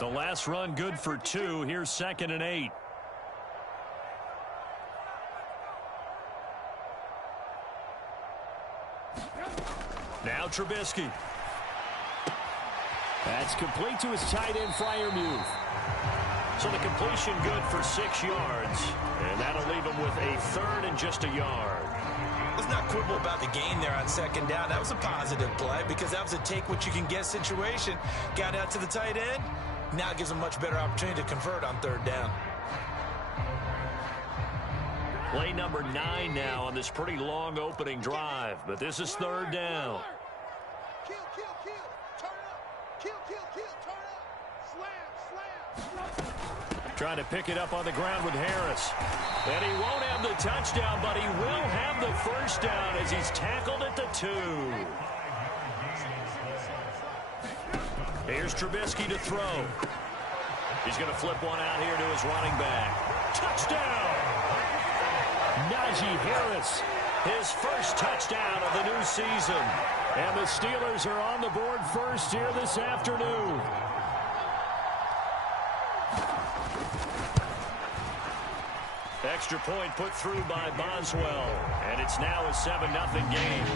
The last run good for 2. Here's 2nd and 8. Now Trubisky. That's complete to his tight end, Freiermuth. So the completion good for 6 yards. And that'll leave him with a 3rd and just a yard. Let's not quibble about the gain there on 2nd down. That was a positive play because that was a take-what-you-can-get situation. Got out to the tight end. Now gives him a much better opportunity to convert on 3rd down. Play number 9 now on this pretty long opening drive. But this is 3rd down. Trying to pick it up on the ground with Harris. And he won't have the touchdown, but he will have the 1st down as he's tackled at the 2. Here's Trubisky to throw. He's going to flip one out here to his running back. Touchdown! Najee Harris. His 1st touchdown of the new season. And the Steelers are on the board first here this afternoon. Extra point put through by Boswell. And it's now a 7-0 game.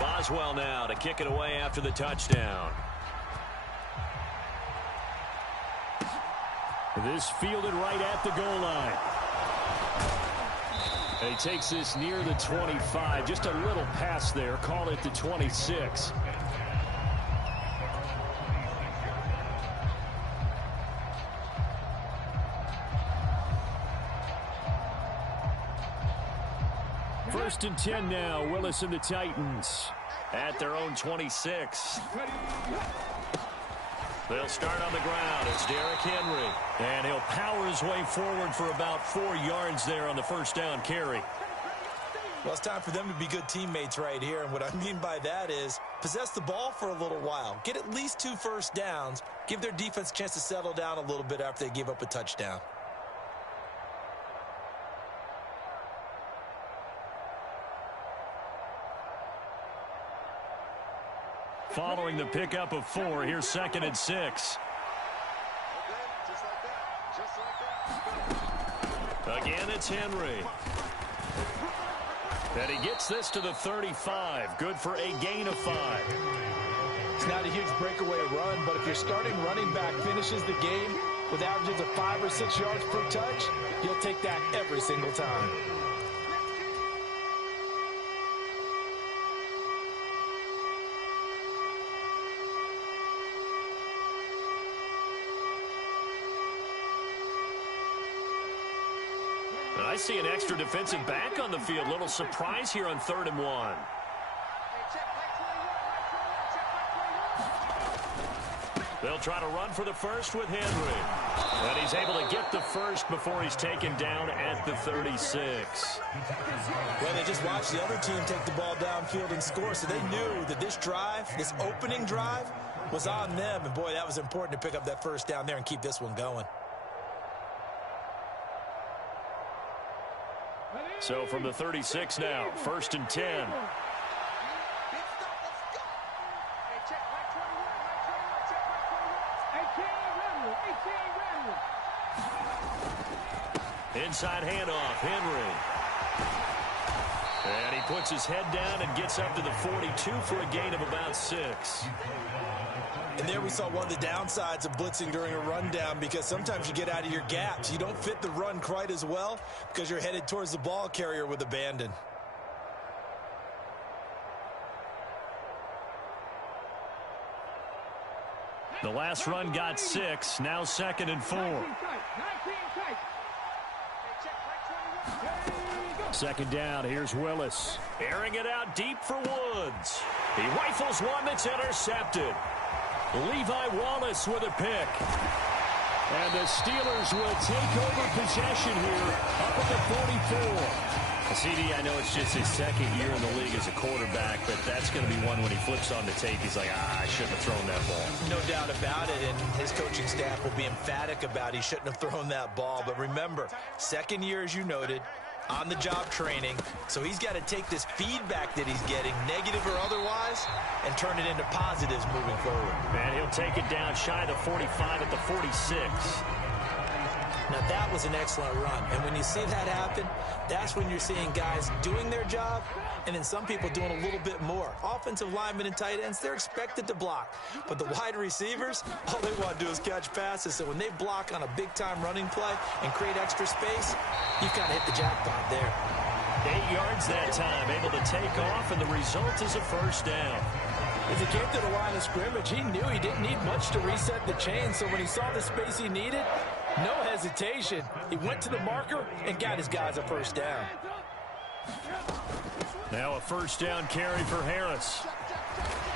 Boswell now to kick it away after the touchdown. This fielded right at the goal line. And he takes this near the 25. Just a little pass there. Call it the 26. First and 10 now. Willis and the Titans at their own 26. They'll start on the ground. It's Derrick Henry. And he'll power his way forward for about 4 yards there on the 1st down carry. Well, it's time for them to be good teammates right here. And what I mean by that is possess the ball for a little while. Get at least 2 first downs. Give their defense a chance to settle down a little bit after they give up a touchdown. Following the pickup of 4, here's 2nd and 6. Again, it's Henry. And he gets this to the 35. Good for a gain of 5. It's not a huge breakaway run, but if your starting running back finishes the game with averages of 5 or 6 yards per touch, you'll take that every single time. I see an extra defensive back on the field. Little surprise here on 3rd and 1. They'll try to run for the 1st with Henry. And he's able to get the 1st before he's taken down at the 36. Well, they just watched the other team take the ball downfield and score, so they knew that this drive, this opening drive, was on them. And, boy, that was important to pick up that 1st down there and keep this one going. So from the 36 now, 1st and 10. Inside handoff, Henry. And he puts his head down and gets up to the 42 for a gain of about 6. And there we saw one of the downsides of blitzing during a rundown, because sometimes you get out of your gaps. You don't fit the run quite as well because you're headed towards the ball carrier with abandon. The last run got 6. Now 2nd and 4. 2nd down. Here's Willis. Airing it out deep for Woods. He rifles one that's intercepted. Levi Wallace with a pick. And the Steelers will take over possession here up at the 44. CD, I know it's just his second year in the league as a quarterback, but that's going to be one when he flips on the tape, he's like, I shouldn't have thrown that ball. No doubt about it, and his coaching staff will be emphatic about he shouldn't have thrown that ball. But remember, second year, as you noted, on-the-job training, so he's got to take this feedback that he's getting, negative or otherwise, and turn it into positives moving forward. And he'll take it down shy of the 45 at the 46. Now, that was an excellent run. And when you see that happen, that's when you're seeing guys doing their job and then some people doing a little bit more. Offensive linemen and tight ends, they're expected to block. But the wide receivers, all they want to do is catch passes. So when they block on a big-time running play and create extra space, you've kind of hit the jackpot there. 8 yards that time, able to take off, and the result is a first down. As he came to the line of scrimmage, he knew he didn't need much to reset the chain. So when he saw the space he needed, no hesitation. He went to the marker and got his guys a first down. Now a first down carry for Harris.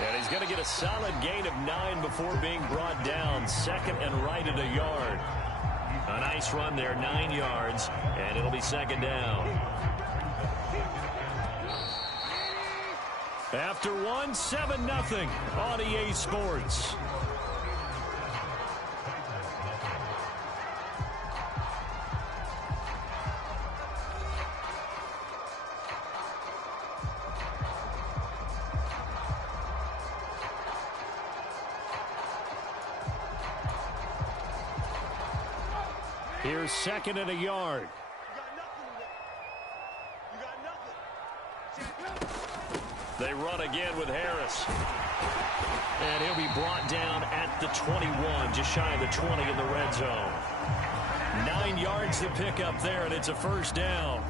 And he's going to get a solid gain of 9 before being brought down. Second and right at a yard. A nice run there, 9 yards, and it'll be second down. After one, 7-0 on EA Sports. Here's second and a yard. They run again with Harris. And he'll be brought down at the 21, just shy of the 20 in the red zone. 9 yards to pick up there, and it's a first down.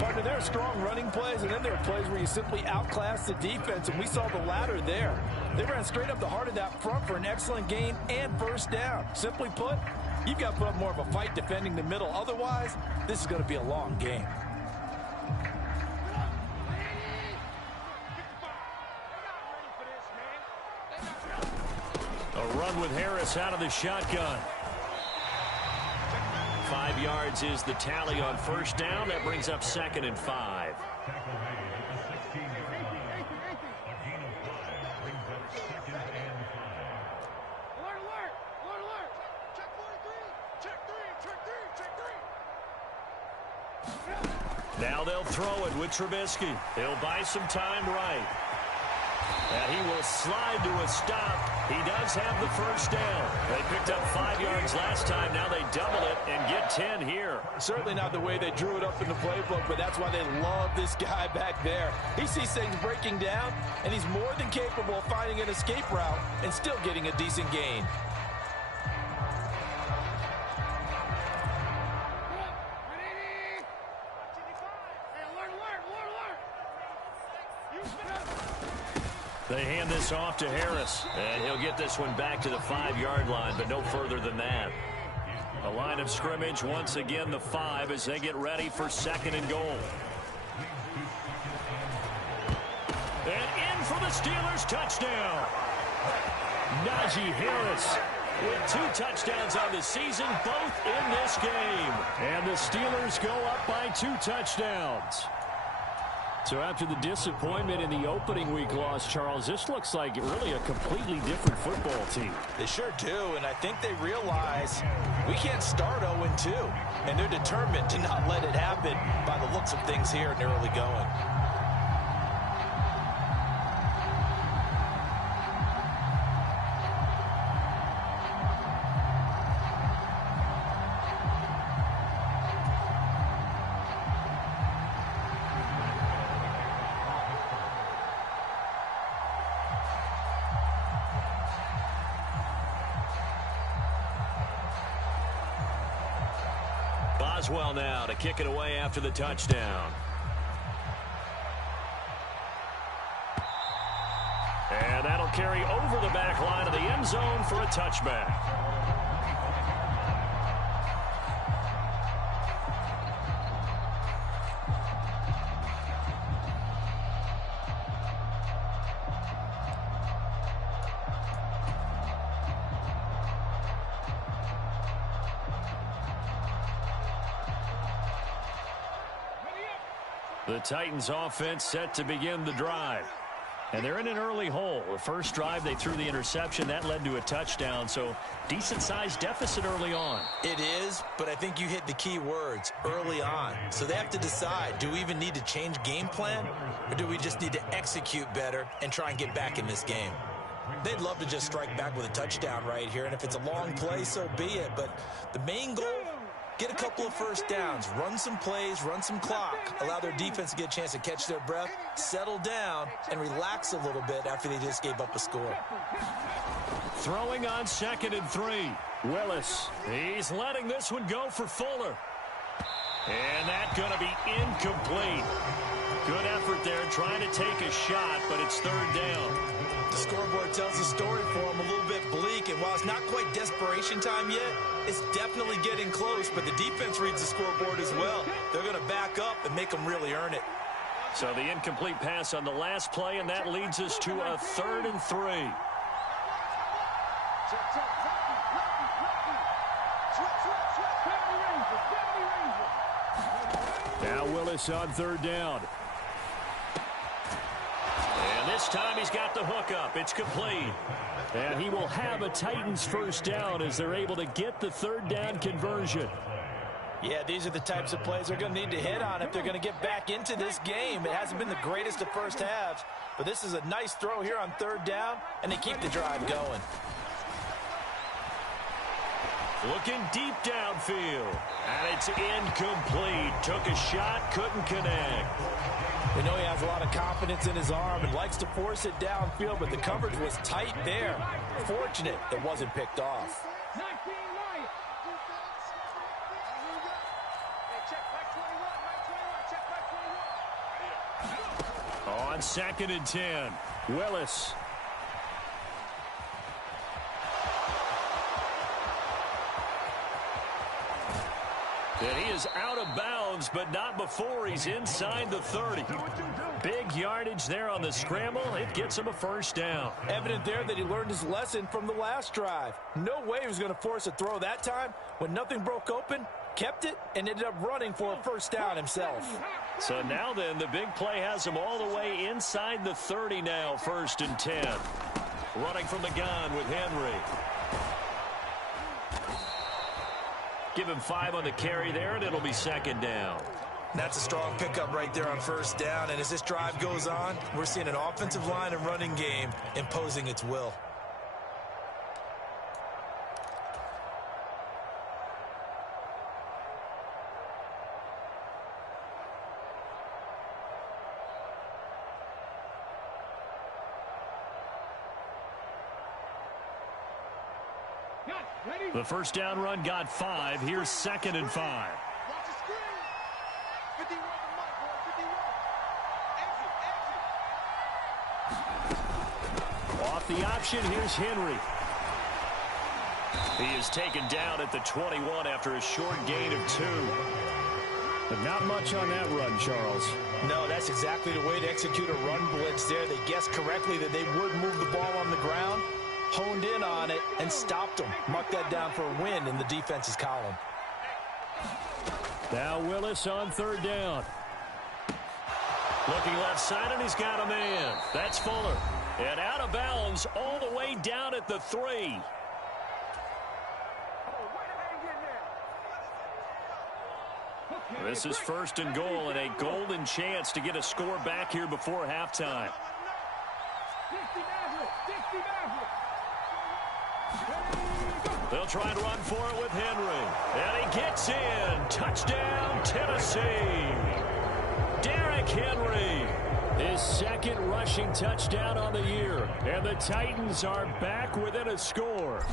Partner, there are strong running plays, and then there are plays where you simply outclass the defense, and we saw the latter there. They ran straight up the heart of that front for an excellent gain and first down. Simply put, you've got to put up more of a fight defending the middle. Otherwise, this is going to be a long game. A run with Harris out of the shotgun. 5 yards is the tally on first down. That brings up second and 5. Now they'll throw it with Trubisky. He'll buy some time right. And he will slide to a stop. He does have the first down. They picked up 5 yards last time. Now they double it and get 10 here. Certainly not the way they drew it up in the playbook, but that's why they love this guy back there. He sees things breaking down, and he's more than capable of finding an escape route and still getting a decent gain. They hand this off to Harris, and he'll get this one back to the 5-yard line, but no further than that. The line of scrimmage, once again, the 5 as they get ready for second and goal. And in for the Steelers, touchdown. Najee Harris with 2 touchdowns on the season, both in this game. And the Steelers go up by 2 touchdowns. So after the disappointment in the opening week loss, Charles, this looks like really a completely different football team. They sure do, and I think they realize we can't start 0-2, and they're determined to not let it happen by the looks of things here in the early going. Boswell now to kick it away after the touchdown. And that'll carry over the back line of the end zone for a touchback. The Titans offense set to begin the drive. And they're in an early hole. The first drive, they threw the interception. That led to a touchdown. So decent-sized deficit early on. It is, but I think you hit the key words, early on. So they have to decide, do we even need to change game plan? Or do we just need to execute better and try and get back in this game? They'd love to just strike back with a touchdown right here. And if it's a long play, so be it. But the main goal, get a couple of first downs, run some plays, run some clock, allow their defense to get a chance to catch their breath, settle down, and relax a little bit after they just gave up a score. Throwing on 2nd and 3. Willis. He's letting this one go for Fuller. And that's going to be incomplete. Good effort there trying to take a shot, but it's 3rd down. The scoreboard tells the story for him, a little bit bleak, and while it's not quite desperation time yet, it's definitely getting close, but the defense reads the scoreboard as well. They're going to back up and make them really earn it. So the incomplete pass on the last play, and that leads us to a 3rd and 3. Now Willis on 3rd down. And this time he's got the hookup. It's complete. And he will have a Titans first down as they're able to get the 3rd down conversion. Yeah, these are the types of plays they're going to need to hit on if they're going to get back into this game. It hasn't been the greatest of first halves, but this is a nice throw here on 3rd down, and they keep the drive going. Looking deep downfield. And it's incomplete. Took a shot, couldn't connect. We know he has a lot of confidence in his arm and likes to force it downfield, but the coverage was tight there. Fortunate it wasn't picked off. On 2nd and 10, Willis. And he is out of bounds, but not before he's inside the 30. Big yardage there on the scramble. It gets him a first down. Evident there that he learned his lesson from the last drive. No way he was going to force a throw that time. When nothing broke open, kept it, and ended up running for a first down himself. So now then, the big play has him all the way inside the 30 now, 1st and 10. Running from the gun with Henry. Give him 5 on the carry there, and it'll be 2nd down. That's a strong pickup right there on 1st down, and as this drive goes on, we're seeing an offensive line and running game imposing its will. The first down run got 5. Here's 2nd and 5. Off the option, here's Henry. He is taken down at the 21 after a short gain of 2. But not much on that run, Charles. No, that's exactly the way to execute a run blitz there. They guessed correctly that they would move the ball on the ground, honed in on it, and stopped them. Mark that down for a win in the defense's column. Now Willis on 3rd down. Looking left side, and he's got a man. That's Fuller. And out of bounds all the way down at the 3. This is 1st and goal, and a golden chance to get a score back here before halftime. They'll try and run for it with Henry. And he gets in. Touchdown, Tennessee. Derrick Henry. His 2nd rushing touchdown on the year. And the Titans are back within a score.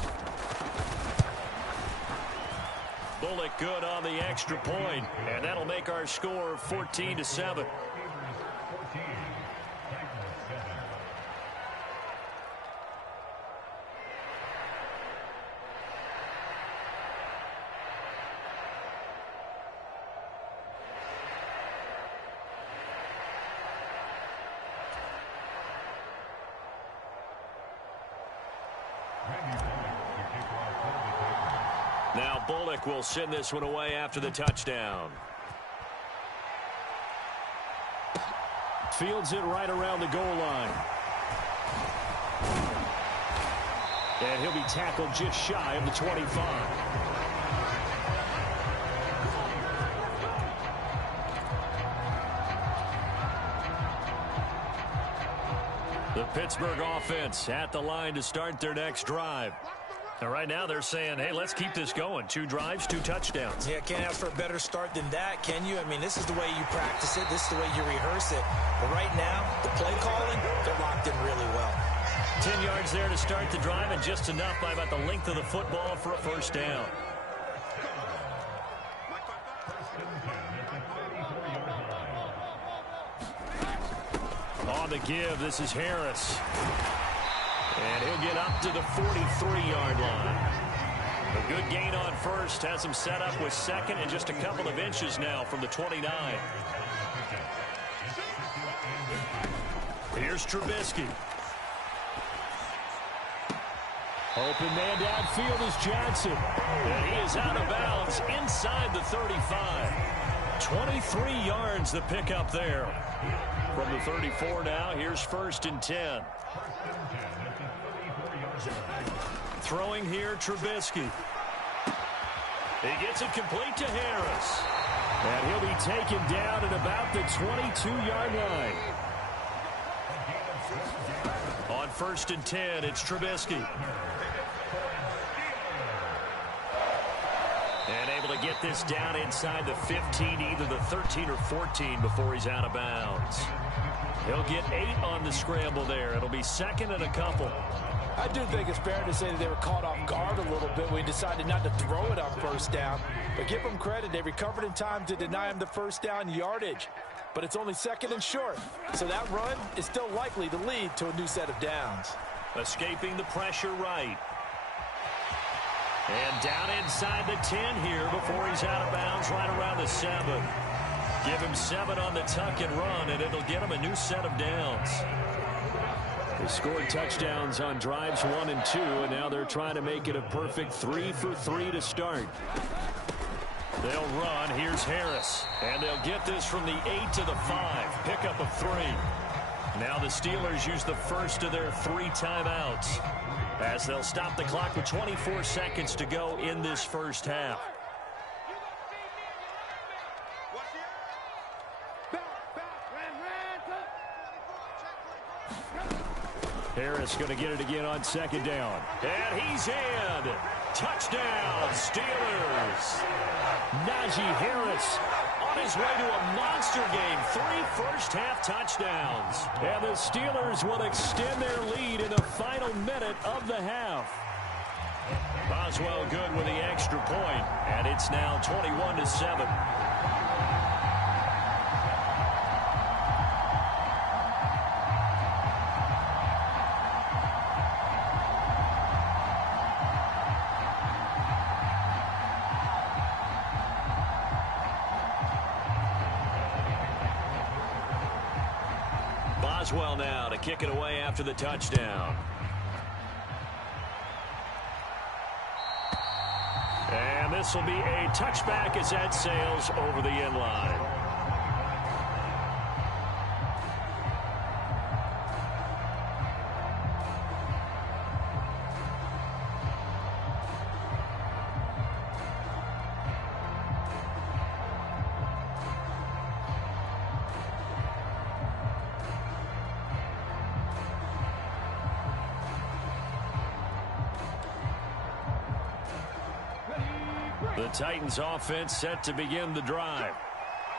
Bullock good on the extra point. And that'll make our score 14-7. Now Bullock will send this one away after the touchdown. Fields it right around the goal line. And he'll be tackled just shy of the 25. The Pittsburgh offense at the line to start their next drive. And right now they're saying, hey, let's keep this going. 2 drives, 2 touchdowns. Yeah, can't ask for a better start than that, can you? I mean, this is the way you practice it. This is the way you rehearse it. But right now, the play calling, they're locked in really well. 10 yards there to start the drive, and just enough by about the length of the football for a first down. On the give, this is Harris. And he'll get up to the 43-yard line. A good gain on first, has him set up with second and just a couple of inches now from the 29. Here's Trubisky. Open man downfield is Johnson. And he is out of bounds inside the 35. 23 yards the pickup there. From the 34 now, here's 1st and 10. Throwing here, Trubisky. He gets it complete to Harris. And he'll be taken down at about the 22-yard line. On 1st and 10, it's Trubisky. And able to get this down inside the 15, either the 13 or 14 before he's out of bounds. He'll get 8 on the scramble there. It'll be 2nd and a couple. I do think it's fair to say that they were caught off guard a little bit when he decided not to throw it on first down. But give them credit. They recovered in time to deny him the first down yardage. But it's only 2nd and short. So that run is still likely to lead to a new set of downs. Escaping the pressure right. And down inside the 10 here before he's out of bounds right around the 7. Give him 7 on the tuck and run, and it'll get him a new set of downs. They scored touchdowns on drives 1 and 2, and now they're trying to make it a perfect 3 for 3 to start. They'll run. Here's Harris. And they'll get this from the 8 to the 5. Pickup of 3. Now the Steelers use the first of their 3 timeouts, as they'll stop the clock with 24 seconds to go in this first half. Harris going to get it again on 2nd down. And he's in. Touchdown, Steelers. Najee Harris on his way to a monster game. 3 first-half touchdowns. And the Steelers will extend their lead in the final minute of the half. Boswell good with the extra point, and it's now 21-7. Boswell now to kick it away after the touchdown. And this will be a touchback as that sails over the end line. The Titans offense set to begin the drive.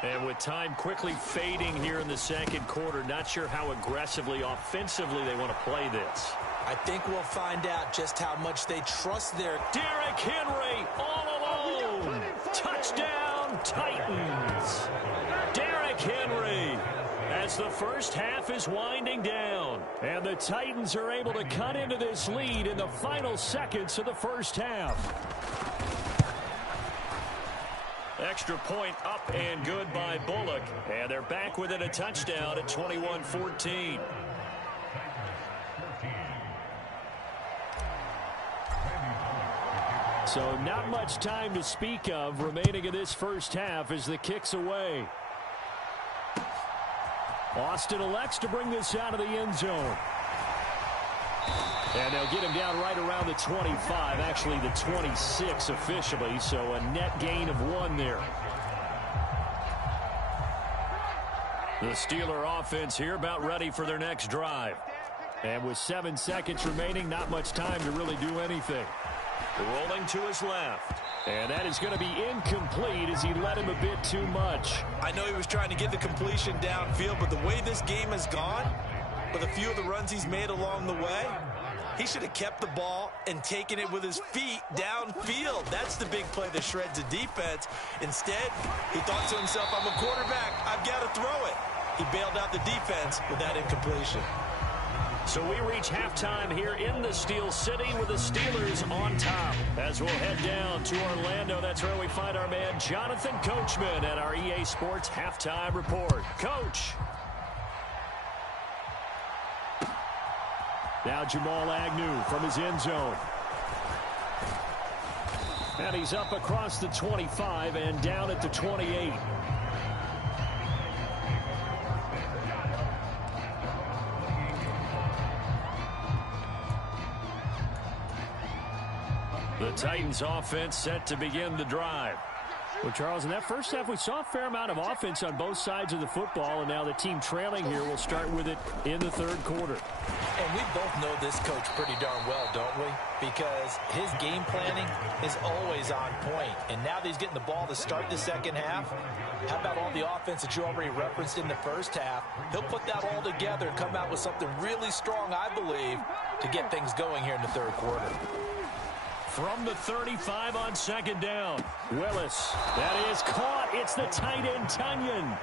And with time quickly fading here in the second quarter, not sure how aggressively, offensively they want to play this. I think we'll find out just how much they trust their... Derrick Henry all alone. Touchdown, Titans. Derrick Henry as the first half is winding down. And the Titans are able to cut into this lead in the final seconds of the first half. Extra point up and good by Bullock. And they're back within a touchdown at 21-14. So not much time to speak of remaining in this first half as the kick's away. Austin elects to bring this out of the end zone. And they'll get him down right around the 25, actually the 26 officially, so a net gain of 1 there. The Steeler offense here about ready for their next drive. And with 7 seconds remaining, not much time to really do anything. Rolling to his left. And that is going to be incomplete as he led him a bit too much. I know he was trying to get the completion downfield, but the way this game has gone, with a few of the runs he's made along the way, he should have kept the ball and taken it with his feet downfield. That's the big play that shreds the defense. Instead, he thought to himself, I'm a quarterback, I've got to throw it. He bailed out the defense with that incompletion. So we reach halftime here in the Steel City with the Steelers on top. As we'll head down to Orlando, that's where we find our man Jonathan Coachman at our EA Sports Halftime Report. Coach. Now Jamal Agnew from his end zone. And he's up across the 25 and down at the 28. The Titans offense set to begin the drive. Well, Charles, in that first half, we saw a fair amount of offense on both sides of the football, and now the team trailing here will start with it in the third quarter. And we both know this coach pretty darn well, don't we? Because his game planning is always on point. And now that he's getting the ball to start the second half, how about all the offense that you already referenced in the first half? He'll put that all together and come out with something really strong, I believe, to get things going here in the third quarter. From the 35 on second down. Willis. That is caught. It's the tight end, Tunyon.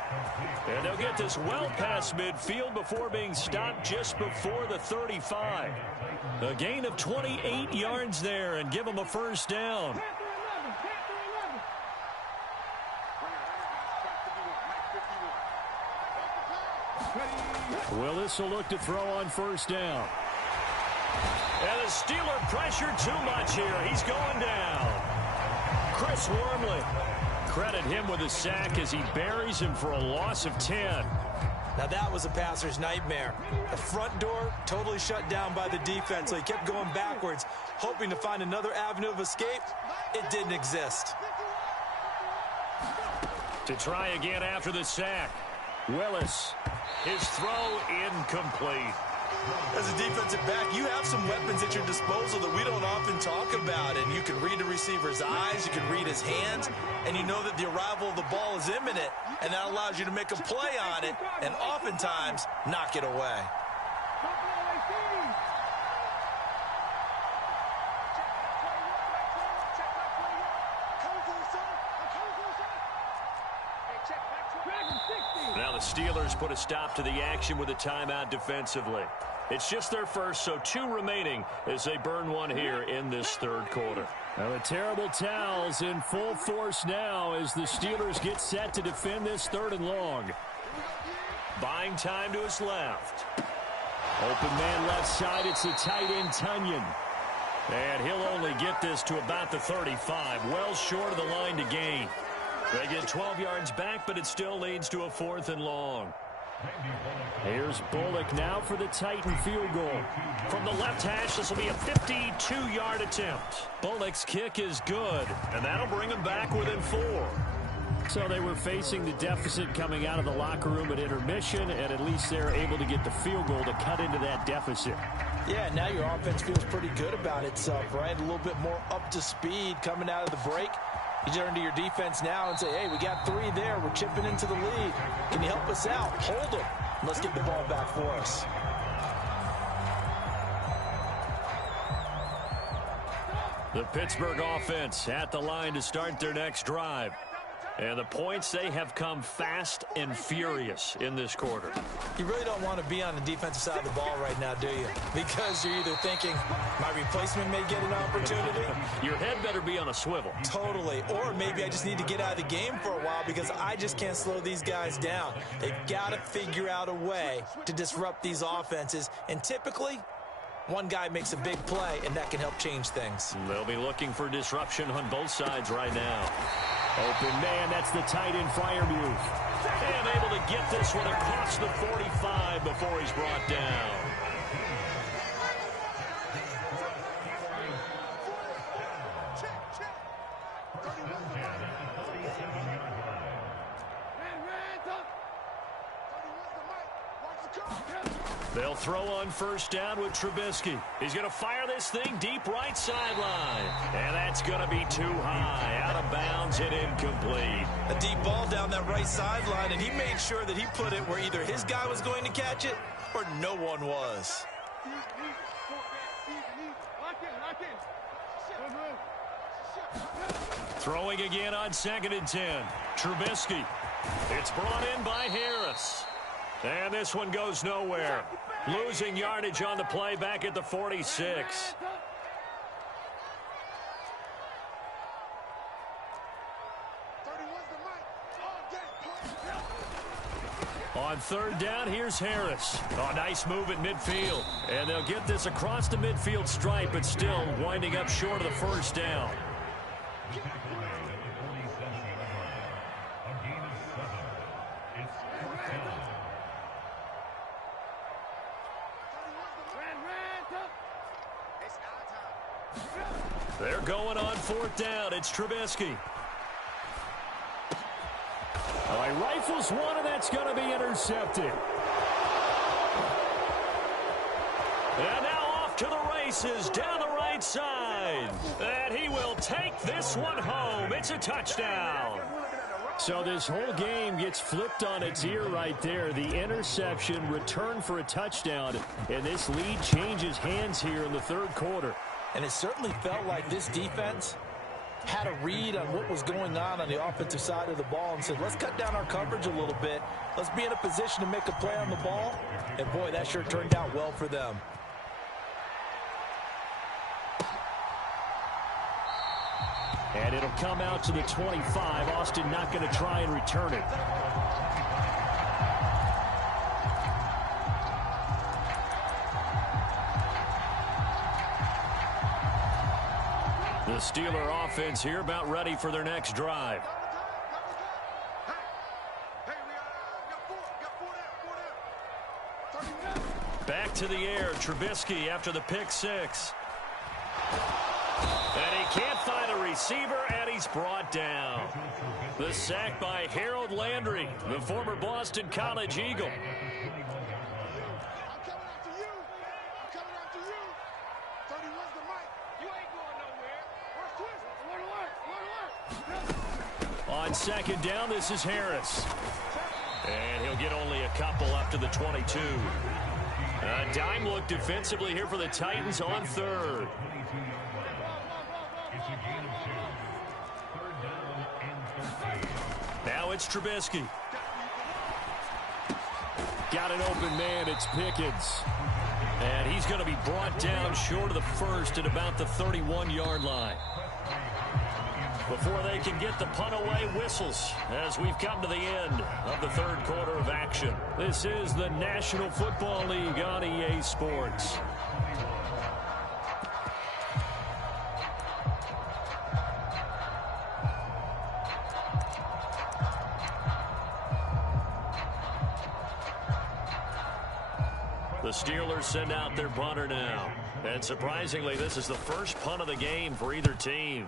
And they'll get this well past midfield before being stopped just before the 35. A gain of 28 yards there and give them a first down. Willis will look to throw on first down. And the Steeler pressure too much here. He's going down. Chris Wormley. Credit him with a sack as he buries him for a loss of 10. Now that was a passer's nightmare. The front door totally shut down by the defense, so he kept going backwards, hoping to find another avenue of escape. It didn't exist. To try again after the sack. Willis. His throw incomplete. As a defensive back, you have some weapons at your disposal that we don't often talk about. And you can read the receiver's eyes, you can read his hands, and you know that the arrival of the ball is imminent. And that allows you to make a play on it and oftentimes knock it away. Now the Steelers put a stop to the action with a timeout defensively. It's just their first, so 2 remaining as they burn 1 here in this third quarter. Now the terrible towels in full force now as the Steelers get set to defend this 3rd and long. Buying time to his left. Open man left side, it's the tight end Tunyon. And he'll only get this to about the 35, well short of the line to gain. They get 12 yards back, but it still leads to a 4th and long. Here's Bullock now for the Titan field goal. From the left hash, this will be a 52-yard attempt. Bullock's kick is good, and that'll bring him back within 4. So they were facing the deficit coming out of the locker room at intermission, and at least they're able to get the field goal to cut into that deficit. Yeah, now your offense feels pretty good about itself, right? A little bit more up to speed coming out of the break. You turn to your defense now and say, hey, we got 3 there. We're chipping into the lead. Can you help us out? Hold them. Let's get the ball back for us. The Pittsburgh offense at the line to start their next drive. And the points, they have come fast and furious in this quarter. You really don't want to be on the defensive side of the ball right now, do you? Because you're either thinking, my replacement may get an opportunity. Your head better be on a swivel. Totally. Or maybe I just need to get out of the game for a while because I just can't slow these guys down. They've got to figure out a way to disrupt these offenses. And typically, one guy makes a big play, and that can help change things. They'll be looking for disruption on both sides right now. Open man, that's the tight end Freiermuth. And able to get this one across the 45 before he's brought down. They'll throw on first down with Trubisky. He's going to fire this thing deep right sideline. And that's going to be too high. Out of bounds and incomplete. A deep ball down that right sideline, and he made sure that he put it where either his guy was going to catch it or no one was. Throwing again on 2nd and 10. Trubisky. It's brought in by Harris. And this one goes nowhere. Losing yardage on the play back at the 46. On 3rd down, here's Harris. Oh, nice move at midfield. And they'll get this across the midfield stripe, but still winding up short of the first down. They're going on 4th down. It's Trubisky. Oh, he rifles one, and that's going to be intercepted. And now off to the races down the right side. And he will take this one home. It's a touchdown. So this whole game gets flipped on its ear right there. The interception, return for a touchdown. And this lead changes hands here in the 3rd quarter. And it certainly felt like this defense had a read on what was going on the offensive side of the ball and said, let's cut down our coverage a little bit. Let's be in a position to make a play on the ball. And, boy, that sure turned out well for them. And it'll come out to the 25. Austin not going to try and return it. The Steeler offense here about ready for their next drive. Back to the air, Trubisky after the pick 6. And he can't find a receiver, and he's brought down. The sack by Harold Landry, the former Boston College Eagle. On 2nd down, this is Harris. And he'll get only a couple up to the 22. A dime look defensively here for the Titans on 3rd. Now it's Trubisky. Got an open man, it's Pickens. And he's going to be brought down short of the first at about the 31-yard line. Before they can get the punt away, whistles as we've come to the end of the 3rd quarter of action. This is the National Football League on EA Sports. The Steelers send out their punter now. And surprisingly, this is the first punt of the game for either team.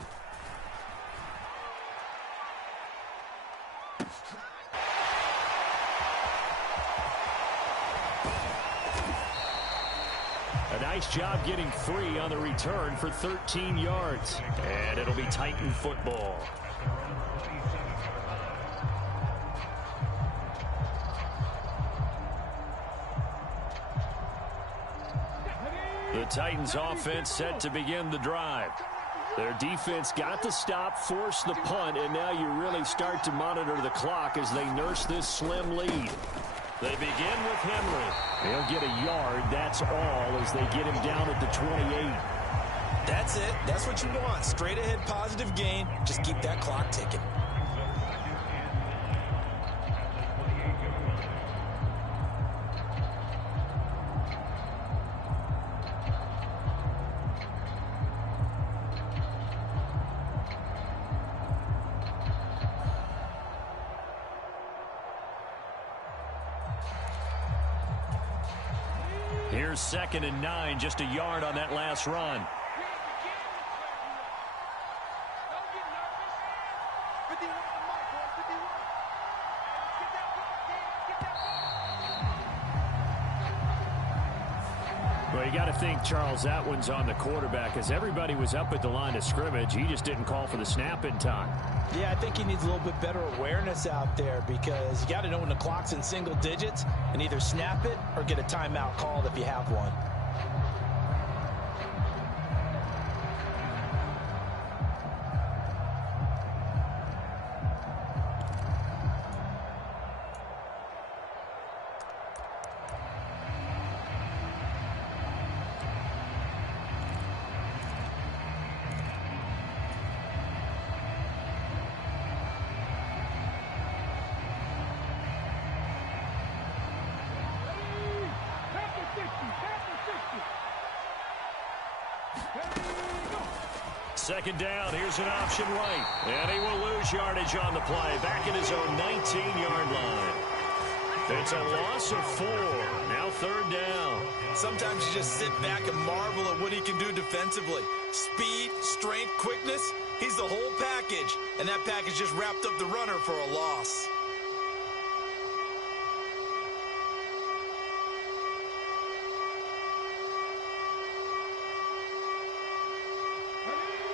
A nice job getting free on the return for 13 yards. And it'll be Titan football. The Titans offense set to begin the drive. Their defense got the stop, forced the punt, and now you really start to monitor the clock as they nurse this slim lead. They begin with Henry. He'll get a yard, that's all, as they get him down at the 28. That's it. That's what you want. Straight ahead positive gain. Just keep that clock ticking. Here's 2nd and 9, just a yard on that last run. Well, you got to think, Charles, that one's on the quarterback, as everybody was up at the line of scrimmage. He just didn't call for the snap in time. Yeah, I think he needs a little bit better awareness out there, because you got to know when the clock's in single digits and either snap it or get a timeout called if you have one. Second down, here's an option right. And he will lose yardage on the play, back in his own 19-yard line. It's a loss of 4. Now 3rd down. Sometimes you just sit back and marvel at what he can do defensively. Speed, strength, quickness, he's the whole package. And that package just wrapped up the runner for a loss.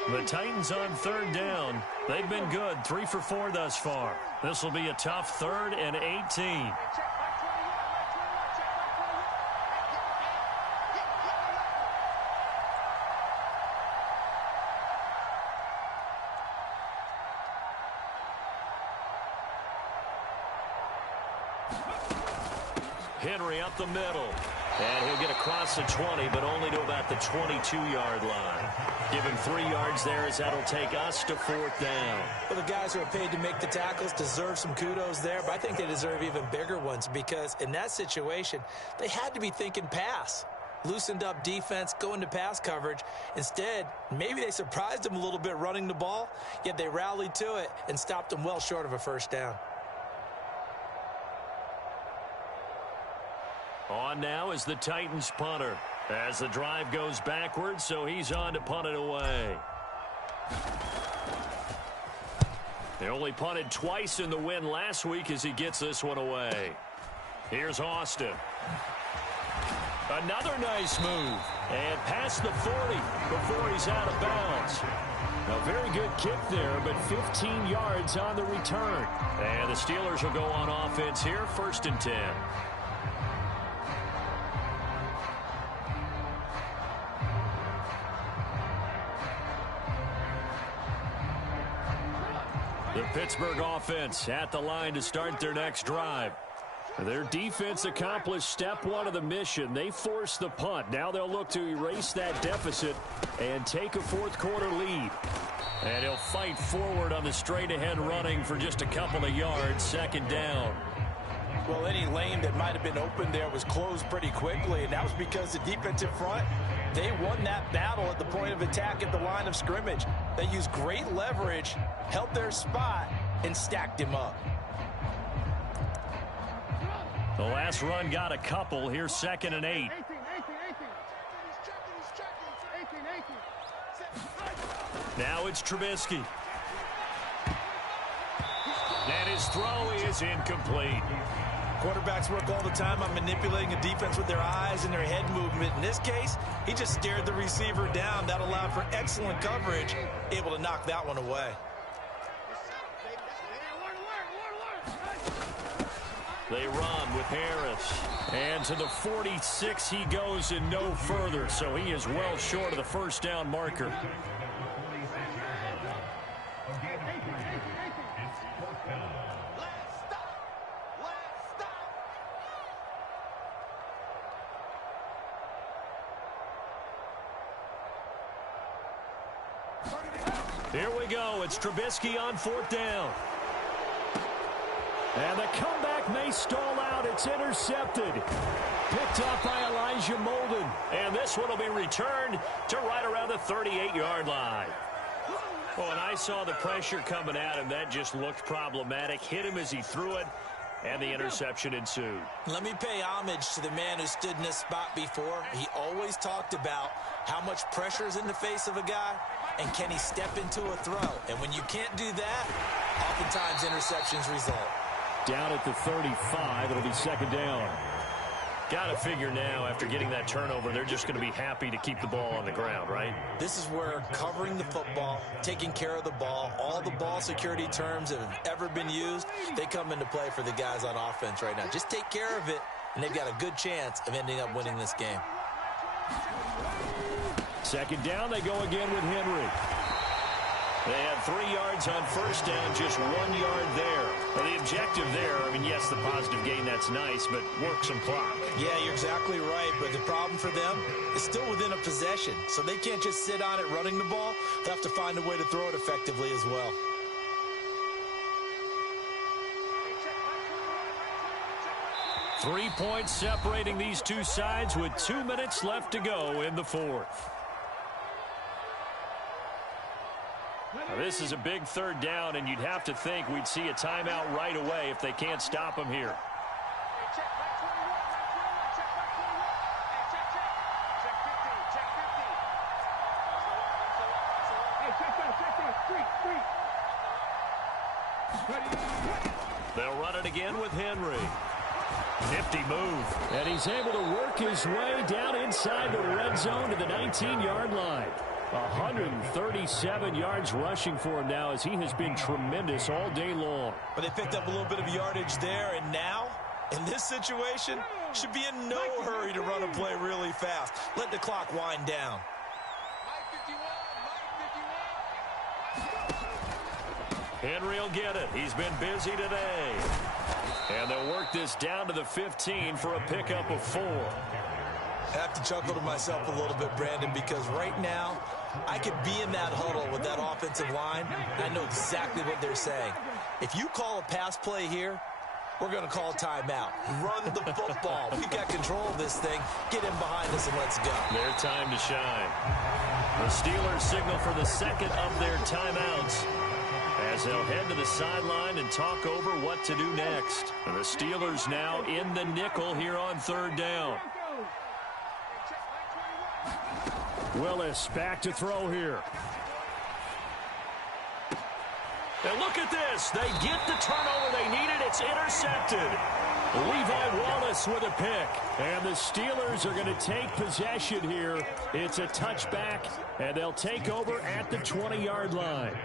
The Titans on 3rd down. They've been good, 3 for 4 thus far. This will be a tough 3rd and 18. Henry up the middle. And he'll get across the 20, but only to about the 22-yard line. Give him 3 yards there, as that'll take us to 4th down. Well, the guys who are paid to make the tackles deserve some kudos there, but I think they deserve even bigger ones, because in that situation, they had to be thinking pass. Loosened up defense, going to pass coverage. Instead, maybe they surprised them a little bit running the ball, yet they rallied to it and stopped them well short of a 1st down. On now is the Titans punter, as the drive goes backwards, so he's on to punt it away. They only punted twice in the win last week as he gets this one away. Here's Austin. Another nice move. And past the 40 before he's out of bounds. A very good kick there, but 15 yards on the return. And the Steelers will go on offense here, 1st and 10. The Pittsburgh offense at the line to start their next drive. Their defense accomplished step 1 of the mission. They forced the punt. Now they'll look to erase that deficit and take a 4th quarter lead. And he'll fight forward on the straight-ahead running for just a couple of yards. 2nd down. Well, any lane that might have been open there was closed pretty quickly, and that was because the defensive front, they won that battle at the point of attack at the line of scrimmage. They used great leverage, held their spot, and stacked him up. The last run got a couple. Here's 2nd and 8. Now it's Trubisky. And his throw is incomplete. Quarterbacks work all the time on manipulating a defense with their eyes and their head movement. In this case, he just stared the receiver down. That allowed for excellent coverage, able to knock that one away. They run with Harris. And to the 46 he goes and no further. So he is well short of the 1st down marker. Here we go. It's Trubisky on 4th down. And the comeback may stall out. It's intercepted. Picked up by Elijah Molden. And this one will be returned to right around the 38-yard line. Oh, and I saw the pressure coming at him. That just looked problematic. Hit him as he threw it. and the interception ensued. Let me pay homage to the man who stood in this spot before. He always talked about how much pressure is in the face of a guy, and can he step into a throw. And when you can't do that, oftentimes interceptions result. Down at the 35, it'll be second down. Got to figure now, after getting that turnover, they're just going to be happy to keep the ball on the ground, right? This is where covering the football, taking care of the ball, all the ball security terms that have ever been used, they come into play for the guys on offense right now. Just take care of it, and they've got a good chance of ending up winning this game. Second down, they go again with Henry. They had 3 yards on first down, just 1 yard there. Well, the objective there, I mean, yes, the positive gain, that's nice, but work some clock. Yeah, you're exactly right, but the problem for them is still within a possession, so they can't just sit on it running the ball. They'll have to find a way to throw it effectively as well. Three points separating these two sides with 2 minutes left to go in the fourth. Now, this is a big third down, and you'd have to think we'd see a timeout right away if they can't stop them here. They'll run it again with Henry. Nifty move. And he's able to work his way down inside the red zone to the 19-yard line. 137 yards rushing for him now, as he has been tremendous all day long. But they picked up a little bit of yardage there, and now, in this situation, should be in no hurry to run a play really fast. Let the clock wind down. Henry will get it. He's been busy today. And they'll work this down to the 15 for a pickup of 4. I have to chuckle to myself a little bit, Brandon, because right now, I could be in that huddle with that offensive line. I know exactly what they're saying. If you call a pass play here, we're going to call timeout. Run the football. We got control of this thing. Get in behind us and let's go. Their time to shine. The Steelers signal for the second of their timeouts, as they'll head to the sideline and talk over what to do next. And the Steelers now in the nickel here on third down. Willis back to throw here. And look at this. They get the turnover they needed. It's intercepted. Levi Wallace with a pick. And the Steelers are going to take possession here. It's a touchback, and they'll take over at the 20-yard line.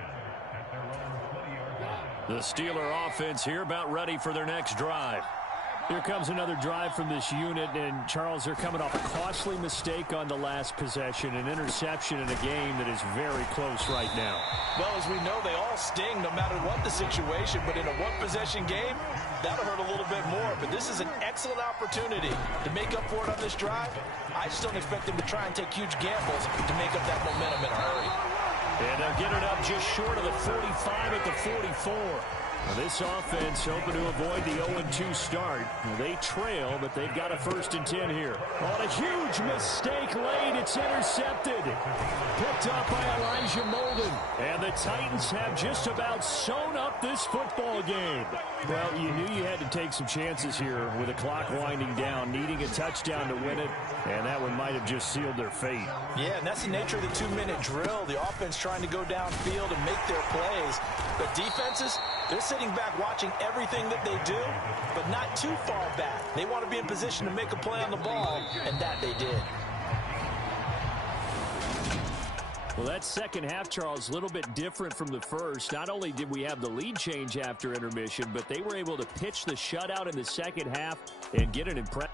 The Steeler offense here about ready for their next drive. Here comes another drive from this unit, and Charles, they're coming off a costly mistake on the last possession, an interception in a game that is very close right now. Well, as we know, they all sting no matter what the situation, but in a one-possession game, that'll hurt a little bit more. But this is an excellent opportunity to make up for it on this drive. I just don't expect them to try and take huge gambles to make up that momentum in a hurry. And they'll get it up just short of the 45 at the 44. Now, this offense hoping to avoid the 0-2 start. They trail, but they've got a 1st and 10 here. On a huge mistake late, it's intercepted. Picked up by Elijah Molden. And the Titans have just about sewn up this football game. Well, you knew you had to take some chances here with the clock winding down, needing a touchdown to win it, and that one might have just sealed their fate. Yeah, and that's the nature of the 2-minute drill. The offense trying to go downfield and make their plays. But defenses, they're sitting back watching everything that they do, but not too far back. They want to be in position to make a play on the ball, and that they did. Well, that second half, Charles, a little bit different from the first. Not only did we have the lead change after intermission, but they were able to pitch the shutout in the second half and get an impressive